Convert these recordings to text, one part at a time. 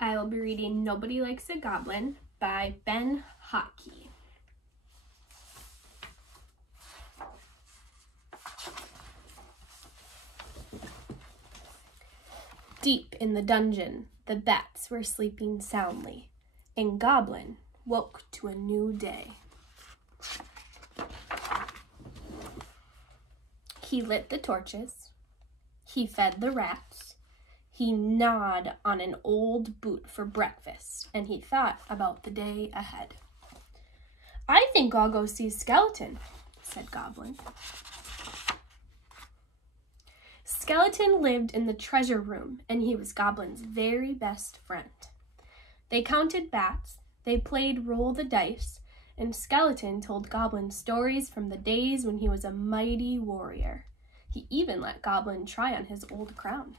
I will be reading Nobody Likes a Goblin by Hatke. Deep in the dungeon, the bats were sleeping soundly, and Goblin woke to a new day. He lit the torches, he fed the rats, he gnawed on an old boot for breakfast, and he thought about the day ahead. "I think I'll go see Skeleton," said Goblin. Skeleton lived in the treasure room, and he was Goblin's very best friend. They counted bats, they played roll the dice, and Skeleton told Goblin stories from the days when he was a mighty warrior. He even let Goblin try on his old crown.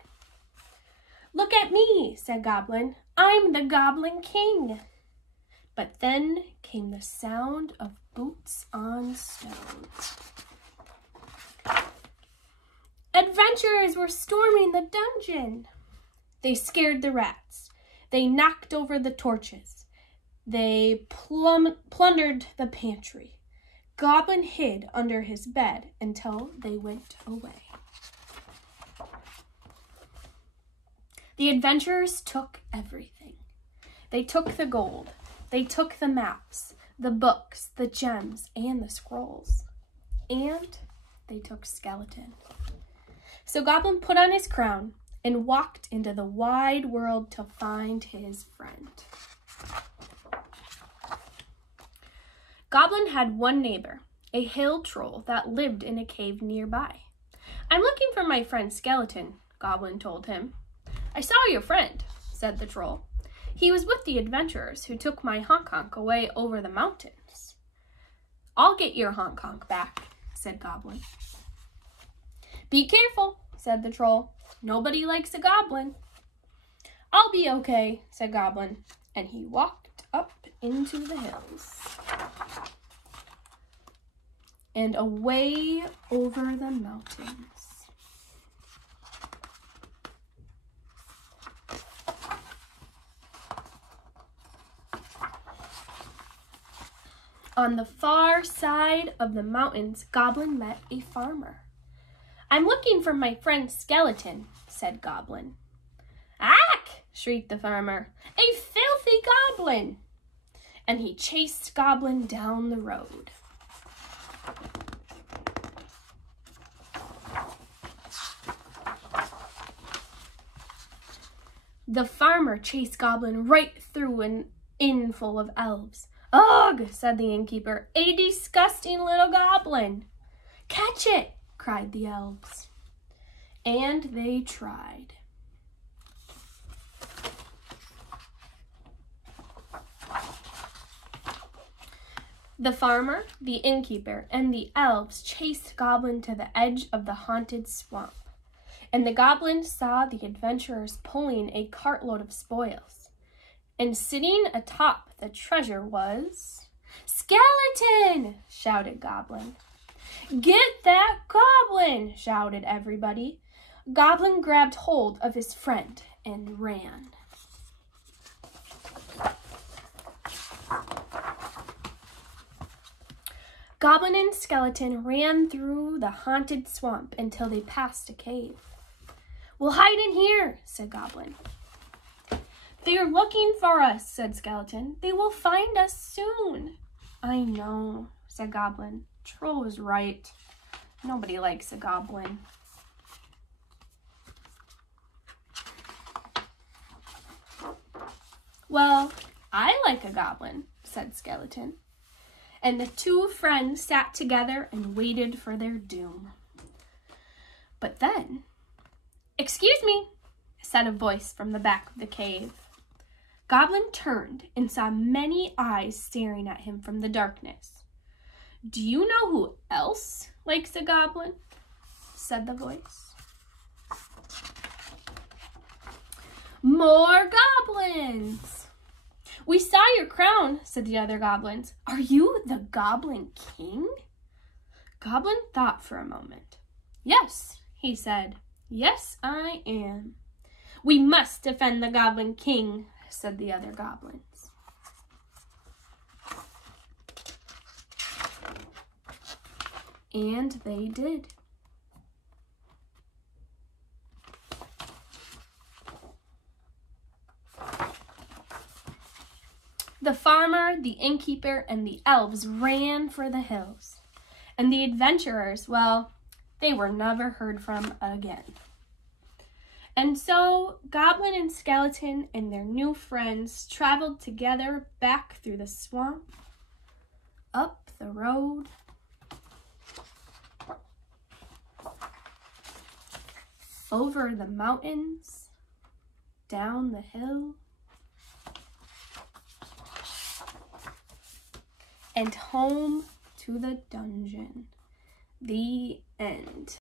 "Look at me," said Goblin. "I'm the Goblin King." But then came the sound of boots on stone. Adventurers were storming the dungeon. They scared the rats. They knocked over the torches. They plundered the pantry. Goblin hid under his bed until they went away. The adventurers took everything. They took the gold. They took the maps, the books, the gems, and the scrolls. And they took Skeleton. So Goblin put on his crown and walked into the wide world to find his friend. Goblin had one neighbor, a hill troll that lived in a cave nearby. "I'm looking for my friend Skeleton," Goblin told him. "I saw your friend," said the troll. "He was with the adventurers who took my honk-honk away over the mountains." "I'll get your honk-honk back," said Goblin. "Be careful," said the troll. "Nobody likes a goblin." "I'll be okay," said Goblin, and he walked up into the hills and away over the mountains. On the far side of the mountains, Goblin met a farmer. "I'm looking for my friend Skeleton," said Goblin. "Ack!" shrieked the farmer. "A filthy goblin!" And he chased Goblin down the road. The farmer chased Goblin right through an inn full of elves. "Ugh!" said the innkeeper. "A disgusting little goblin!" "Catch it!" cried the elves. And they tried. The farmer, the innkeeper, and the elves chased Goblin to the edge of the haunted swamp. And the Goblin saw the adventurers pulling a cartload of spoils. And sitting atop the treasure was... "Skeleton!" shouted Goblin. "Get that goblin!" shouted everybody. Goblin grabbed hold of his friend and ran. Goblin and Skeleton ran through the haunted swamp until they passed a cave. "We'll hide in here," said Goblin. "They're looking for us," said Skeleton. "They will find us soon." "I know," said Goblin. "Troll was right. Nobody likes a goblin." "Well, I like a goblin," said Skeleton. And the two friends sat together and waited for their doom. But then, "Excuse me," said a voice from the back of the cave. Goblin turned and saw many eyes staring at him from the darkness. "Do you know who else likes a goblin?" said the voice. "More goblins!" "We saw your crown," said the other goblins. "Are you the Goblin King?" Goblin thought for a moment. "Yes," he said. "Yes, I am." "We must defend the Goblin King," said the other goblins. And they did. The farmer, the innkeeper, and the elves ran for the hills. And the adventurers, well, they were never heard from again. And so Goblin and Skeleton and their new friends traveled together back through the swamp, up the road, over the mountains, down the hill, and home to the dungeon. The end.